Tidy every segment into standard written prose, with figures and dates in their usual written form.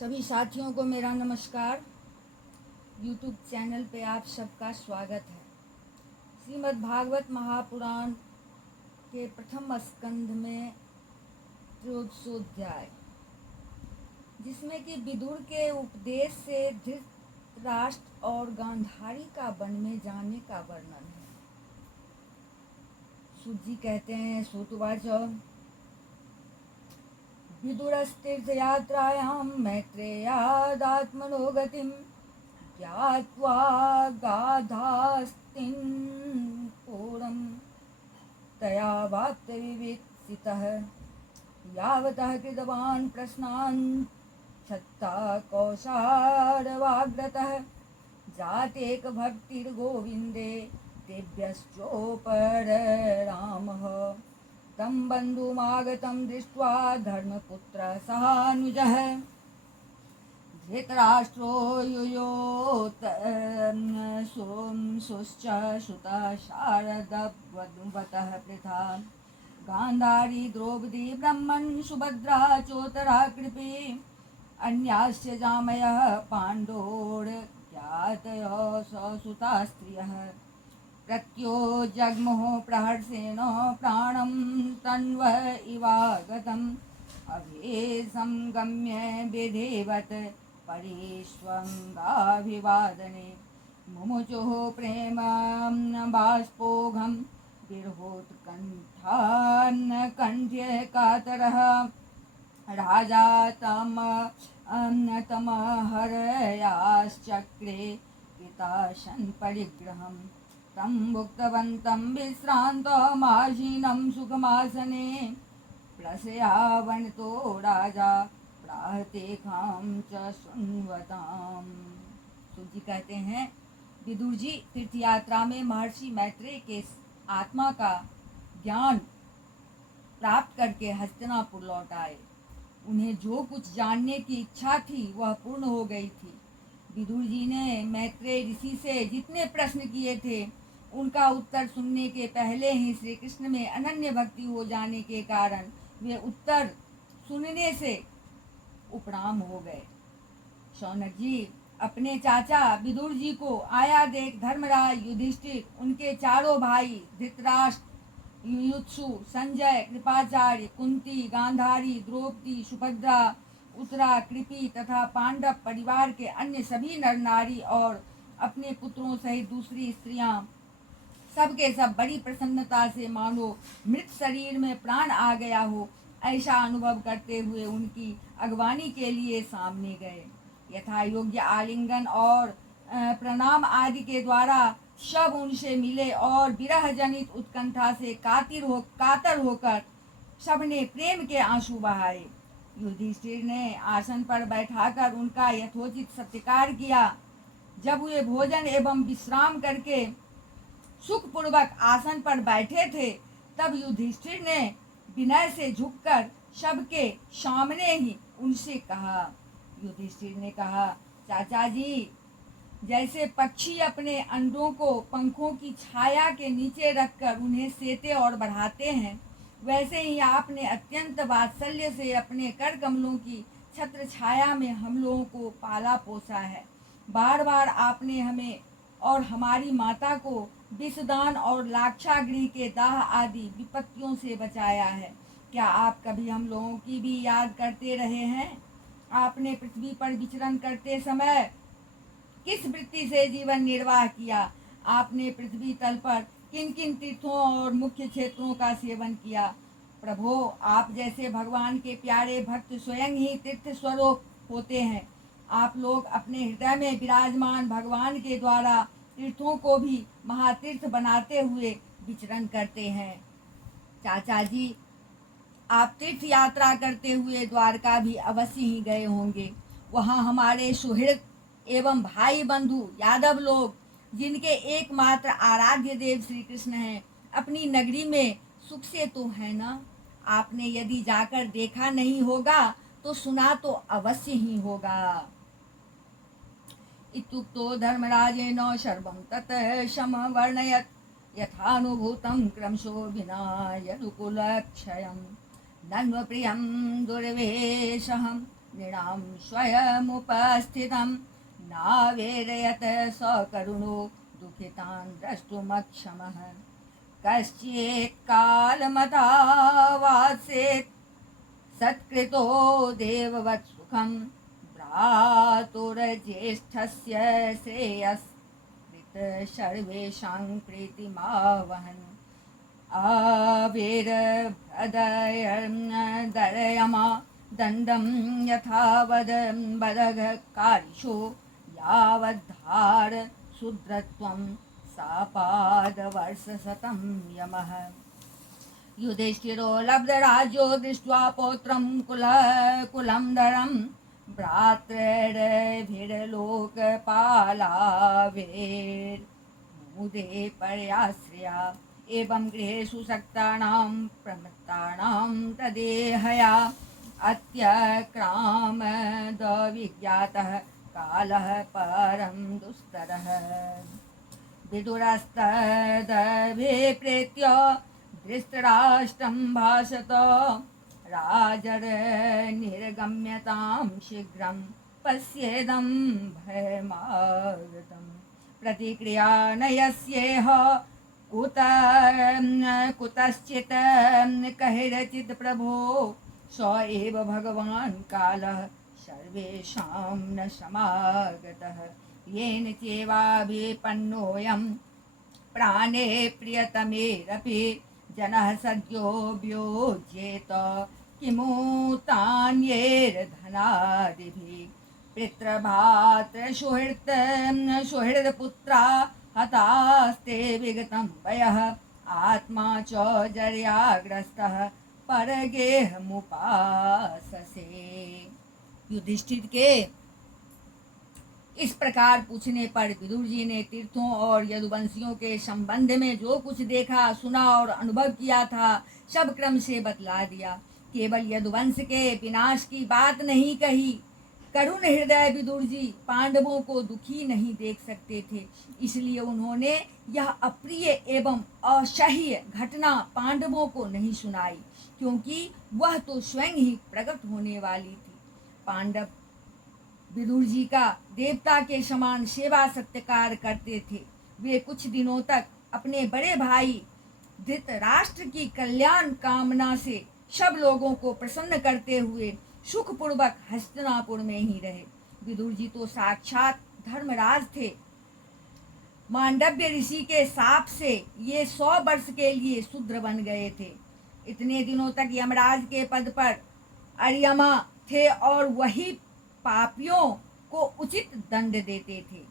सभी साथियों को मेरा नमस्कार। YouTube चैनल पे आप सबका स्वागत है। श्रीमद् भागवत महापुराण के प्रथम स्कंध में त्रयोदशोध्याय, जिसमें कि विदुर के उपदेश से धृतराष्ट्र और गांधारी का वन में जाने का वर्णन है। सूत जी कहते हैं, श्रुतवाच विदुरस्तीर्थयात्रायां मैत्रेयादात्मनो गतिं ज्ञात्वा गाधास्तिं पूर्णं तया वाप्तविवित्सितः यावतः कृतवान् प्रश्नान् छत्ता कौशारवाग्रतः जातेकभक्तिर्गोविन्दे तेभ्यश्चोपररामः तं बन्धुमागतं दृष्ट्वा धर्मपुत्रः सहानुजः धृतराष्ट्रो युयोत सोंसुश्च श्रुतः शारदवतः पृथा गान्धारी द्रौपदी ब्रह्मन् सुभद्रा चोत्तरा कृपी अन्याश्च जामयः पाण्डोर्ज्ञातयो ससुता स्त्रियः प्रत्यो जग्मुः प्रहर्षेण प्राणं तन्व इवागतम् अभेशं गम्य विधिवत् परिष्वङ्गाभिवादने मुमुचुः प्रेम बाष्पोघं विरहोत्कण्ठान् कण्ठ्य कातरः राजा तमहरयाश्चक्रे पिताशन् परिग्रहम् तं भुक्तवन्तं विश्रान्तमासीनं सुखमासने प्लसयावनतो राजा प्राहतेखां च शृण्वताम्। सूत जी कहते हैं, विदुर जी तीर्थ यात्रा में महर्षि मैत्रेय के आत्मा का ज्ञान प्राप्त करके हस्तिनापुर लौट आए। उन्हें जो कुछ जानने की इच्छा थी वह पूर्ण हो गई थी। विदुर जी ने मैत्रेय ऋषि से जितने प्रश्न किए थे उनका उत्तर सुनने के पहले ही श्री कृष्ण में अनन्य भक्ति हो जाने के कारण वे उत्तर सुनने से उपराम हो गए। शौनक जी अपने चाचा विदुर जी को आया देख धर्मराज, युधिष्ठिर, उनके चारों भाई धृतराष्ट्र, युयुत्सु, संजय, कृपाचार्य, कुंती, गांधारी, द्रौपदी, सुभद्रा, उत्तरा, कृपी तथा पांडव परिवार के अन्य सभी नर नारी और अपने पुत्रों सहित दूसरी स्त्रियां सब के सब बड़ी प्रसन्नता से मानो मृत शरीर में प्राण आ गया हो ऐसा अनुभव करते हुए उनकी अगवानी के लिए सामने गए। यथा योग्य आलिंगन और प्रणाम आदि के द्वारा सब उनसे मिले और विरह जनित उत्कंठा से कातर होकर सबने प्रेम के आंसू बहाए। युधिष्ठिर ने आसन पर बैठाकर उनका यथोचित सत्कार किया। जब वे भोजन एवं विश्राम करके सुखपूर्वक आसन पर बैठे थे तब युधिष्ठिर ने विनय से झुककर सबके सामने ही उनसे कहा। युधिष्ठिर ने कहा, चाचा जी, जैसे पक्षी अपने अंडों को पंखों की छाया के नीचे रखकर उन्हें सेते और बढ़ाते हैं, वैसे ही आपने अत्यंत वात्सल्य से अपने कर कमलों की छत्र छाया में हम लोगों को पाला पोसा है। बार बार आपने हमें और हमारी माता को विषदान और लाक्षागृह के दाह आदि विपत्तियों से बचाया है। क्या आप कभी हम लोगों की भी याद करते रहे हैं? आपने पृथ्वी पर विचरण करते समय किस वृत्ति से जीवन निर्वाह किया? आपने पृथ्वी तल पर किन किन तीर्थों और मुख्य क्षेत्रों का सेवन किया? प्रभो, आप जैसे भगवान के प्यारे भक्त स्वयं ही तीर्थ स्वरूप होते हैं। आप लोग अपने हृदय में विराजमान भगवान के द्वारा तीर्थों को भी महातीर्थ बनाते हुए विचरण करते हैं। चाचा जी, आप तीर्थ यात्रा करते हुए द्वारका भी अवश्य ही गए होंगे। वहाँ हमारे सुहृद एवं भाई बंधु यादव लोग, जिनके एकमात्र आराध्य देव श्री कृष्ण हैं, अपनी नगरी में सुख से तो है ना? आपने यदि जाकर देखा नहीं होगा तो सुना तो अवश्य ही होगा। इत्युक्तो धर्मराजेन सर्वं ततः समवर्णयत् यथानुभूतं क्रमशो विना यदुकुलक्षयं नन्वप्रियं दुर्वेशहं नृणां स्वयमुपस्थितं नावेरयत सकरुणो दुःखितान् द्रष्टुमक्षमः कश्चित् कालमतावात्सेत् सत्कृतो देववत् सुखं भ्रातुर्ज्येष्ठस्य श्रेयस्कृत सर्वेषां प्रीतिमावहन् आविर्भदयमा दण्डं यथावद बदघकारिषु यावद्धार शूद्रत्वं सापादवर्षशतं यमः युधिष्ठिरो लब्धराज्यो दृष्ट्वा पौत्रं कुलंधरं भ्रातृभिर्लोकपालाभिर्मुदे पर्याश्रया एवं गृहेषु सक्तानां प्रमत्तानां तदेहया अत्यक्रामदविज्ञातः कालः परं दुस्तरः विदुरस्तदभिप्रेत्य धृतराष्ट्रं भाषत राजर्निर्गम्यतां शीघ्रं पश्येदं भयमागतं प्रतिक्रिया न यस्येह कुतश्चित् कहिरचित् प्रभो स एव भगवान् कालः सर्वेषां न समागतः येन चैवाभिपन्नोऽयं प्राणे प्रियतमेरपि जनः सद्यो व्योज्येत किमु तान्यैर्धनादिभिः पितृभ्रातृसुहृदपुत्रा हतास्ते विगतं वयः आत्मा च जर्याग्रस्तः परगेहमुपाससे। युधिष्ठिर के इस प्रकार पूछने पर विदुर जी ने तीर्थों और यदुवंशियों के संबंध में जो कुछ देखा, सुना और अनुभव किया था सब क्रम से बतला दिया। केवल यदुवंश के विनाश की बात नहीं कही। करुण हृदय विदुर जी पांडवों को दुखी नहीं देख सकते थे, इसलिए उन्होंने यह अप्रिय एवं असह्य घटना पांडवों को नहीं सुनाई, क्योंकि वह तो स्वयं ही प्रकट होने वाली थी। पांडव विदुर जी का देवता के समान सेवा सत्कार करते थे। वे कुछ दिनों तक अपने बड़े भाई धृतराष्ट्र की कल्याण कामना से सब लोगों को प्रसन्न करते हुए सुखपूर्वक हस्तिनापुर में ही रहे। विदुर जी तो साक्षात धर्मराज थे। मांडव्य ऋषि के शाप से ये 100 वर्ष के लिए शूद्र बन गए थे। इतने दिनों तक यमराज के पद पर अर्यमा थे और वही पापियों को उचित दंड देते थे।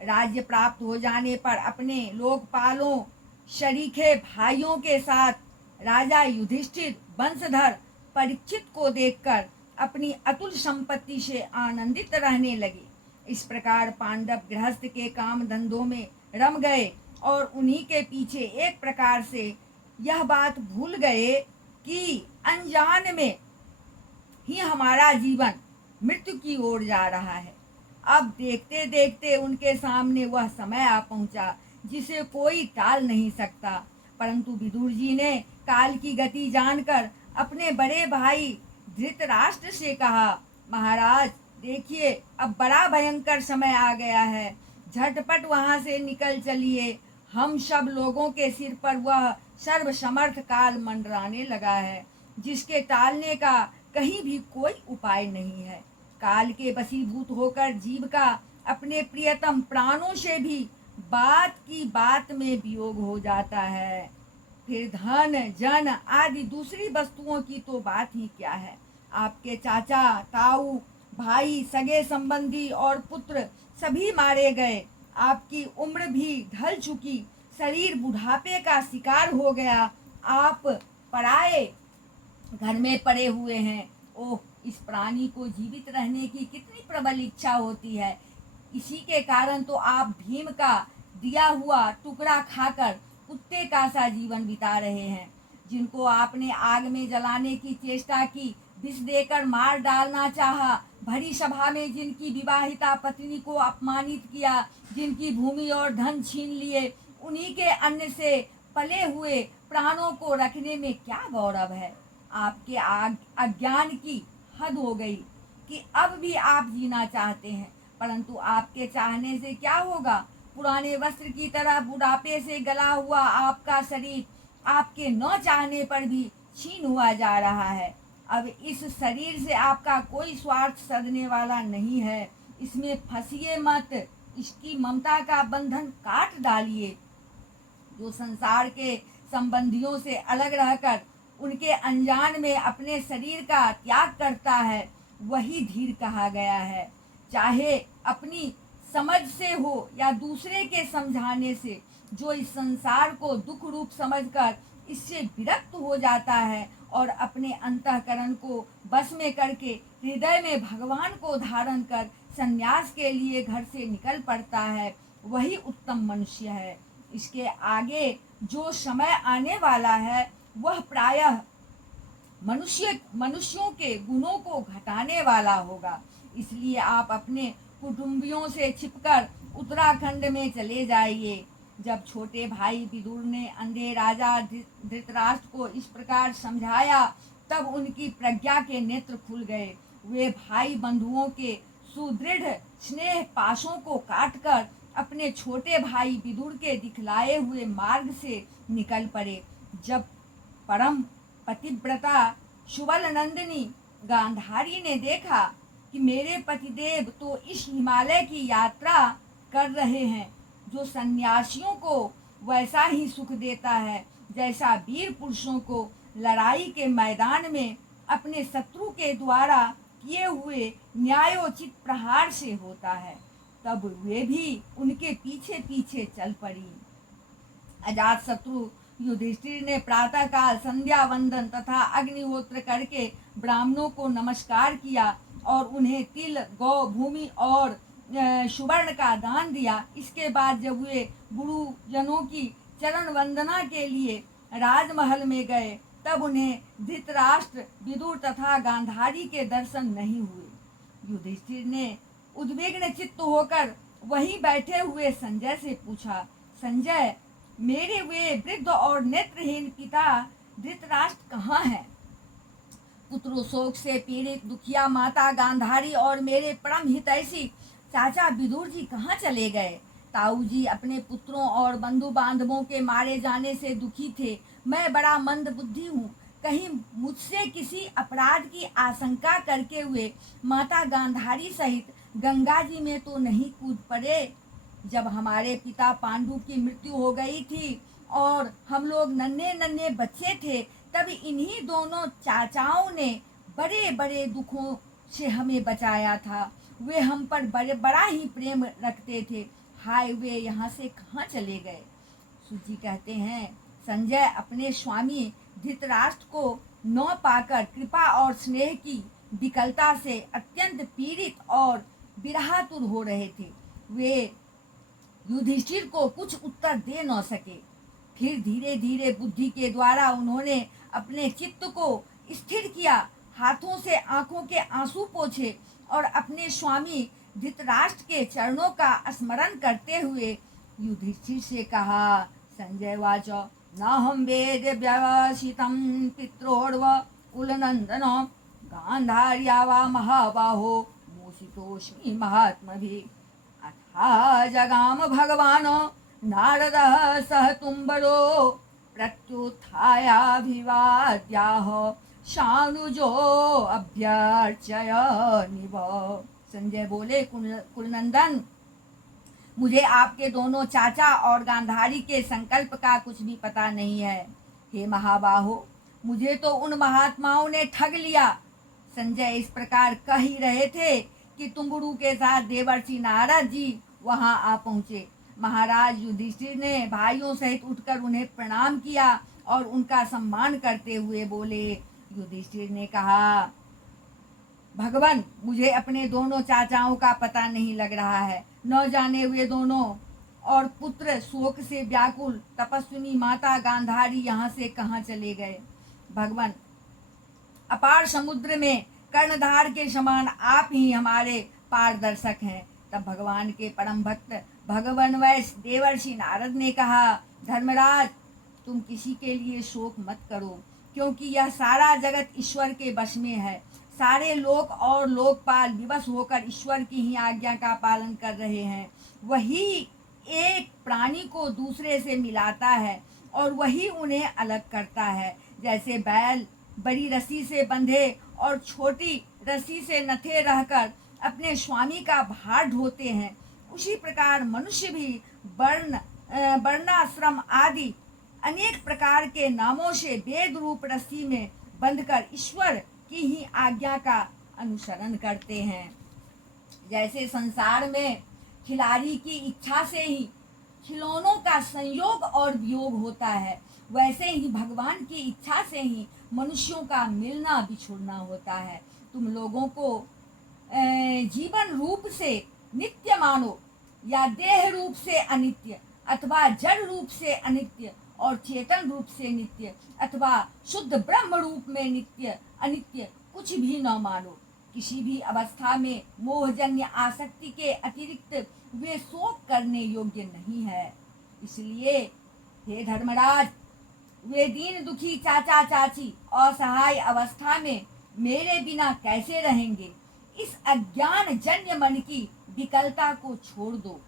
राज्य प्राप्त हो जाने पर अपने लोकपालों शरीके भाइयों के साथ राजा युधिष्ठिर वंशधर परीक्षित को देखकर अपनी अतुल संपत्ति से आनंदित रहने लगे। इस प्रकार पांडव गृहस्थ के काम धंधों में रम गए और उन्हीं के पीछे एक प्रकार से यह बात भूल गए कि अनजान में ही हमारा जीवन मृत्यु की ओर जा रहा है। अब देखते देखते उनके सामने वह समय आ पहुंचा जिसे कोई टाल नहीं सकता। परंतु विदुर जी ने काल की गति जानकर अपने बड़े भाई धृतराष्ट्र से कहा, महाराज देखिए, अब बड़ा भयंकर समय आ गया है, झटपट वहां से निकल चलिए। हम सब लोगों के सिर पर वह सर्वसमर्थ काल मंडराने लगा है, जिसके टालने का कहीं भी कोई उपाय नहीं है। काल के वशीभूत होकर जीव का अपने प्रियतम प्राणों से भी बात की बात में वियोग हो जाता है। फिर धन जन आदि दूसरी वस्तुओं की तो बात ही क्या है। आपके चाचा ताऊ भाई सगे संबंधी और पुत्र सभी मारे गए। आपकी उम्र भी ढल चुकी, शरीर बुढ़ापे का शिकार हो गया। आप पराए घर में पड़े हुए हैं। ओह, इस प्राणी को जीवित रहने की कितनी प्रबल इच्छा होती है। इसी के कारण तो आप भीम का दिया हुआ टुकड़ा खाकर कुत्ते का सा जीवन बिता रहे हैं। जिनको आपने आग में जलाने की चेष्टा की, विष देकर मार डालना चाहा, भरी सभा में जिनकी विवाहिता पत्नी को अपमानित किया, जिनकी भूमि और धन छीन लिए, उन्हीं के अन्न से पले हुए प्राणों को रखने में क्या गौरव है। आपके अज्ञान की हद हो गई। कि अब भी आप जीना चाहते हैं, परंतु आपके चाहने से क्या होगा? पुराने वस्त्र की तरह बुढ़ापे से गला हुआ आपका शरीर आपके न चाहने पर भी छीन हुआ जा रहा है। अब इस शरीर से आपका कोई स्वार्थ सधने वाला नहीं है। इसमें फंसिए मत, इसकी ममता का बंधन काट डालिए। जो संसार के संबंधियों से अलग रहकर उनके अनजान में अपने शरीर का त्याग करता है, वही धीर कहा गया है। चाहे अपनी समझ से हो या दूसरे के समझाने से, जो इस संसार को दुख रूप समझकर इससे विरक्त हो जाता है और अपने अंतःकरण को बस में करके हृदय में भगवान को धारण कर संन्यास के लिए घर से निकल पड़ता है, वही उत्तम मनुष्य है। इसके आगे जो समय आने वाला है वह प्रायः मनुष्यों के गुणों को घटाने वाला होगा। इसलिए आप अपने कुटुंबियों से छिपकर उत्तराखंड में चले जाइए। जब छोटे भाई विदुर ने अंधे राजा धृतराष्ट्र को इस प्रकार समझाया, तब उनकी प्रज्ञा के नेत्र खुल गए। वे भाई बंधुओं के सुदृढ़ स्नेह पाशों को काटकर अपने छोटे भाई विदुर के दिखलाए हुए मार्ग से निकल पड़े। जब परम पतिव्रता सुबल नंदिनी गांधारी ने देखा कि मेरे पतिदेव तो इस हिमालय की यात्रा कर रहे हैं, जो सन्यासियों को वैसा ही सुख देता है जैसा वीर पुरुषों को लड़ाई के मैदान में अपने शत्रु के द्वारा किए हुए न्यायोचित प्रहार से होता है, तब वे भी उनके पीछे पीछे चल पड़ी। अजात शत्रु युधिष्ठिर ने प्रातःकाल संध्या वंदन तथा अग्निहोत्र करके ब्राह्मणों को नमस्कार किया और उन्हें तिल, गौ, भूमि और सुवर्ण का दान दिया। इसके बाद जब वे गुरुजनों की चरण वंदना के लिए राजमहल में गए, तब उन्हें धृतराष्ट्र, विदुर तथा गांधारी के दर्शन नहीं हुए। युधिष्ठिर ने उद्विग्न चित्त होकर वहीं बैठे हुए संजय से पूछा, संजय, मेरे वे वृद्ध और नेत्रहीन पिता धृतराष्ट्र कहाँ हैं? पुत्रों शोक से पीड़ित दुखिया माता गांधारी और मेरे परम हितैषी चाचा विदुर जी कहाँ चले गए? ताऊ जी अपने पुत्रों और बंधु बांधवों के मारे जाने से दुखी थे। मैं बड़ा मंद बुद्धि हूँ, कहीं मुझसे किसी अपराध की आशंका करके हुए माता गांधारी सहित गंगा जी में तो नहीं कूद पड़े? जब हमारे पिता पांडु की मृत्यु हो गई थी और हम लोग नन्हे नन्हे बच्चे थे, तब इन्हीं दोनों चाचाओं ने बड़े बड़े दुखों से हमें बचाया था। वे हम पर बड़ा ही प्रेम रखते थे। हाय, वे यहाँ से कहाँ चले गए? सूची कहते हैं, संजय अपने स्वामी धृतराष्ट्र को न पाकर कृपा और स्नेह की विकलता से अत्यंत पीड़ित और विरहातुर हो रहे थे। वे युधिष्ठिर को कुछ उत्तर दे न सके। फिर धीरे धीरे बुद्धि के द्वारा उन्होंने अपने चित्त को स्थिर किया, हाथों से आंखों के आंसू पोंछे और अपने स्वामी धृतराष्ट्र के चरणों का स्मरण करते हुए युधिष्ठिर से कहा, संजय वाच, न हम वेद व्यवसितं पित्रोर्व कुलनंदन गांधार्या वा महाबाहो मूषितोऽस्मि महात्मभिः। अथा जगाम भगवान नारदः सह तुम्बरो प्रत्युत्थायाभिवाद्याः शानुजो अभ्यर्चय निव। संजय बोले, कुलनंदन, मुझे आपके दोनों चाचा और गांधारी के संकल्प का कुछ भी पता नहीं है। हे महाबाहो, मुझे तो उन महात्माओं ने ठग लिया। संजय इस प्रकार कह ही रहे थे कि तुम्बुरु के साथ देवर्षि नारद जी वहां आ पहुंचे। महाराज युधिष्ठिर ने भाइयों सहित उठकर उन्हें प्रणाम किया और उनका सम्मान करते हुए बोले। युधिष्ठिर ने कहा, भगवान, मुझे अपने दोनों चाचाओं का पता नहीं लग रहा है। न जाने वे दोनों और पुत्र शोक से व्याकुल तपस्विनी माता गांधारी यहाँ से कहाँ चले गए। भगवान, अपार समुद्र में कर्णधार के समान आप ही हमारे पारदर्शक हैं। तब भगवान के परम भक्त भगवान वैश्य देवर्षि नारद ने कहा, धर्मराज, तुम किसी के लिए शोक मत करो, क्योंकि यह सारा जगत ईश्वर के वश में है। सारे लोक और लोकपाल विवश होकर ईश्वर की ही आज्ञा का पालन कर रहे हैं। वही एक प्राणी को दूसरे से मिलाता है और वही उन्हें अलग करता है। जैसे बैल बड़ी रस्सी से बंधे और छोटी रस्सी से नथे रहकर अपने स्वामी का भार ढोते हैं, उसी प्रकार मनुष्य भी वर्णाश्रम आदि अनेक प्रकार के नामों से वेद रूप रस्सी में बंधकर ईश्वर की ही आज्ञा का अनुसरण करते हैं। जैसे संसार में खिलाड़ी की इच्छा से ही खिलौनों का संयोग और वियोग होता है, वैसे ही भगवान की इच्छा से ही मनुष्यों का मिलना बिछुड़ना होता है। तुम लोगों को जीवन रूप से नित्य मानो या देह रूप से अनित्य अथवा जड़ रूप से अनित्य और चेतन रूप से नित्य अथवा शुद्ध ब्रह्म रूप में नित्य अनित्य कुछ भी न मानो। किसी भी अवस्था में मोहजन्य आसक्ति के अतिरिक्त वे शोक करने योग्य नहीं है। इसलिए हे धर्मराज, वे दीन दुखी चाचा चाची असहाय अवस्था में मेरे बिना कैसे रहेंगे? इस अज्ञान जन्य मन की विकलता को छोड़ दो।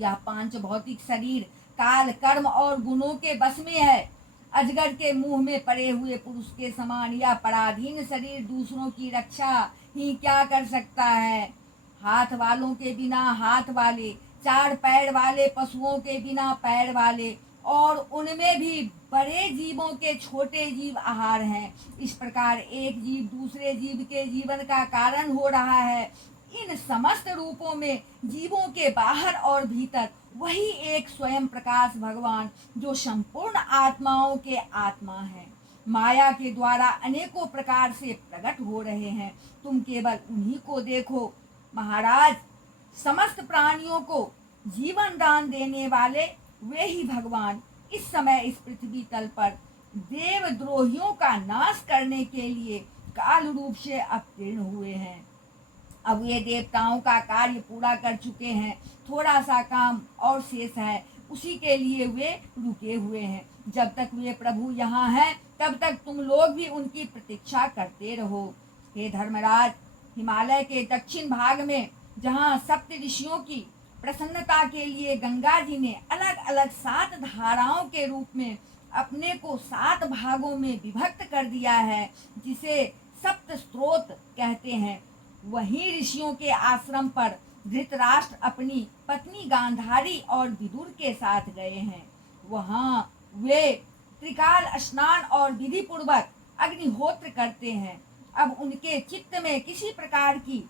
यह पांच भौतिक शरीर काल कर्म और गुणों के बस में है। अजगर के मुंह में पड़े हुए पुरुष के समान यह पराधीन शरीर दूसरों की रक्षा ही क्या कर सकता है? हाथ वालों के बिना हाथ वाले, चार पैर वाले पशुओं के बिना पैर वाले और उनमें भी बड़े जीवों के छोटे जीव आहार हैं। इस प्रकार एक जीव दूसरे जीव के जीवन का कारण हो रहा है। इन समस्त रूपों में जीवों के बाहर और भीतर वही एक स्वयं प्रकाश भगवान जो संपूर्ण आत्माओं के आत्मा है, माया के द्वारा अनेकों प्रकार से प्रकट हो रहे हैं। तुम केवल उन्हीं को देखो। महाराज, समस्त प्राणियों को जीवन दान देने वाले वे ही भगवान इस समय इस पृथ्वी तल पर देवद्रोहियों का नाश करने के लिए काल रूप से अवतीर्ण हुए हैं। अब वे देवताओं का कार्य पूरा कर चुके हैं, थोड़ा सा काम और शेष है, उसी के लिए वे रुके हुए हैं। जब तक वे प्रभु यहाँ हैं तब तक तुम लोग भी उनकी प्रतीक्षा करते रहो। हे धर्मराज, हिमालय के दक्षिण भाग में जहाँ सप्त ऋषियों की प्रसन्नता के लिए गंगा जी ने अलग अलग 7 धाराओं के रूप में अपने को 7 भागों में विभक्त कर दिया है, जिसे सप्त स्रोत कहते हैं, वहीं ऋषियों के आश्रम पर धृतराष्ट्र अपनी पत्नी गांधारी और विदुर के साथ गए हैं। वहाँ वे त्रिकाल स्नान और विधि पूर्वक अग्निहोत्र करते हैं। अब उनके चित्त में किसी प्रकार की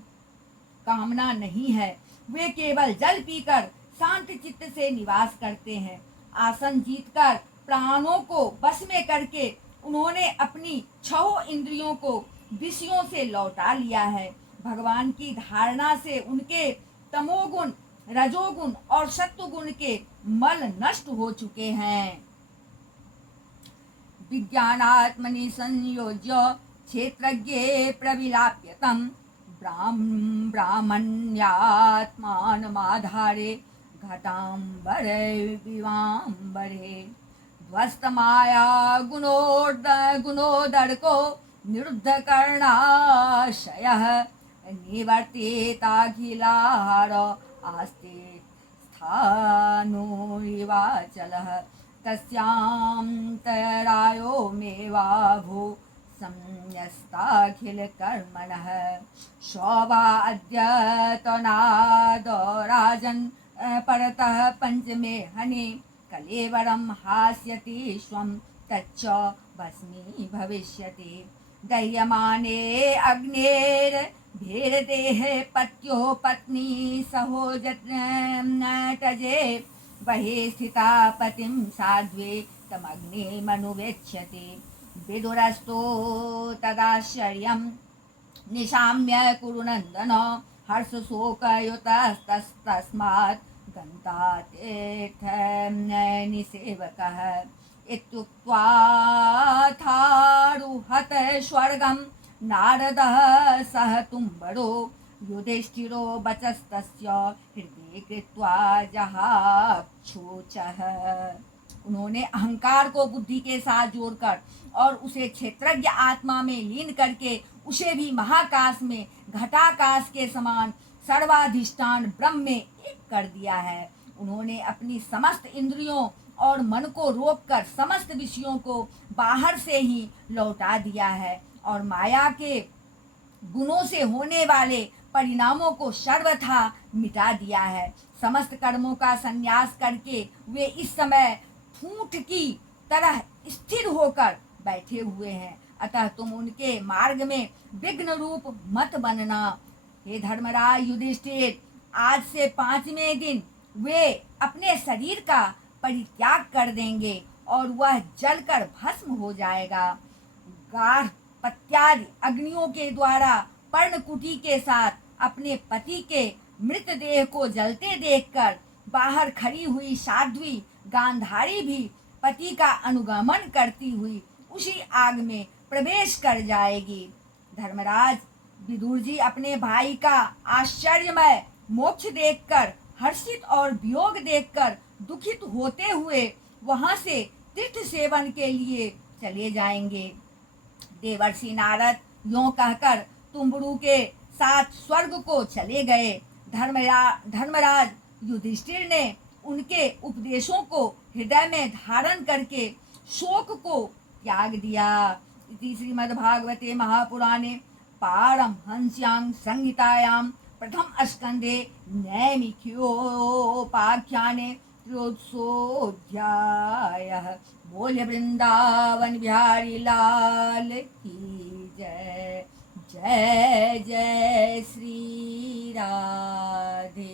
कामना नहीं है, वे केवल जल पीकर शांत चित्त से निवास करते हैं। आसन जीतकर प्राणों को बस में करके उन्होंने अपनी 6 इंद्रियों को विषयों से लौटा लिया है। भगवान की धारणा से उनके तमोगुण, रजोगुण और सत्वगुण के मल नष्ट हो चुके हैं। विज्ञानात्मनि संयोज्य क्षेत्रज्ञे प्रविलाप्यतम ब्राह्मण्यात्मानमाधारे घटांबरे विवांबरे ध्वस्तमाया गुणोदर्को निरुद्ध कर्णाशयः निवर्तिताखिलाहार आस्ते स्थानो विवाचलः तस्यान्तरायो मेवाभू संयस्ताखिल कर्मणः शोभाद्यतनादो राजन् परतः पंचमे हने कलेवरं हास्यति स्वं तच्च भस्मी भविष्यति दह्यमाने अग्नेर्भेरदेः पत्यो पत्नी सहोजतजे बहिः स्थिता पतिं साध्वे तमग्निमनुवेक्ष्यति विदुरस्तो तदाश्चर्यं निशाम्य कुरुनन्दन हर्षशोकयुतस्तस्मात् गन्तातीर्थनिसेवकः इत्युक्त्वा थारुहत स्वर्गं नारदः सह तुम्बरो युधिष्ठिरो वचस्तस्य हृदि कृत्वा जहाक्षोचः। उन्होंने अहंकार को बुद्धि के साथ जोड़कर और उसे क्षेत्रज्ञ आत्मा में लीन करके उसे भी महाकाश में घटाकाश के समान सर्वाधिष्ठान ब्रह्म में एक कर दिया है। उन्होंने अपनी समस्त इंद्रियों और मन को रोककर समस्त विषयों को बाहर से ही लौटा दिया है और माया के गुणों से होने वाले परिणामों को सर्वथा मिटा दिया है। समस्त कर्मों का संन्यास करके वे इस समय ठूंठ की तरह स्थिर होकर बैठे हुए हैं, अतः तुम उनके मार्ग में विघ्न रूप मत बनना। हे धर्मराज युधिष्ठिर, आज से 5वें दिन वे अपने शरीर का परित्याग कर देंगे और वह जलकर भस्म हो जाएगा। गाढ़ पत्यादि अग्नियों के द्वारा पर्णकुटी के साथ अपने पति के मृतदेह को जलते देखकर बाहर खड़ी हुई साध्वी गांधारी भी पति का अनुगमन करती हुई उसी आग में प्रवेश कर जाएगी। धर्मराज, विदुर जी अपने भाई का आश्चर्यमय मोक्ष देखकर हर्षित और वियोग देखकर दुखित होते हुए वहां से तीर्थ सेवन के लिए चले जाएंगे। देवर्षि नारद यों कहकर तुम्बुरु के साथ स्वर्ग को चले गए। धर्मराज युधिष्ठिर ने उनके उपदेशों को हृदय में धारण करके शोक को त्याग दिया। इति श्रीमद्भागवते महापुराणे पारमहंस्यां संहितायां प्रथम स्कंधे नैमिषोपाख्याने 300 बोले वृंदावन बिहारी लाल की जय। जय जय श्री राधे।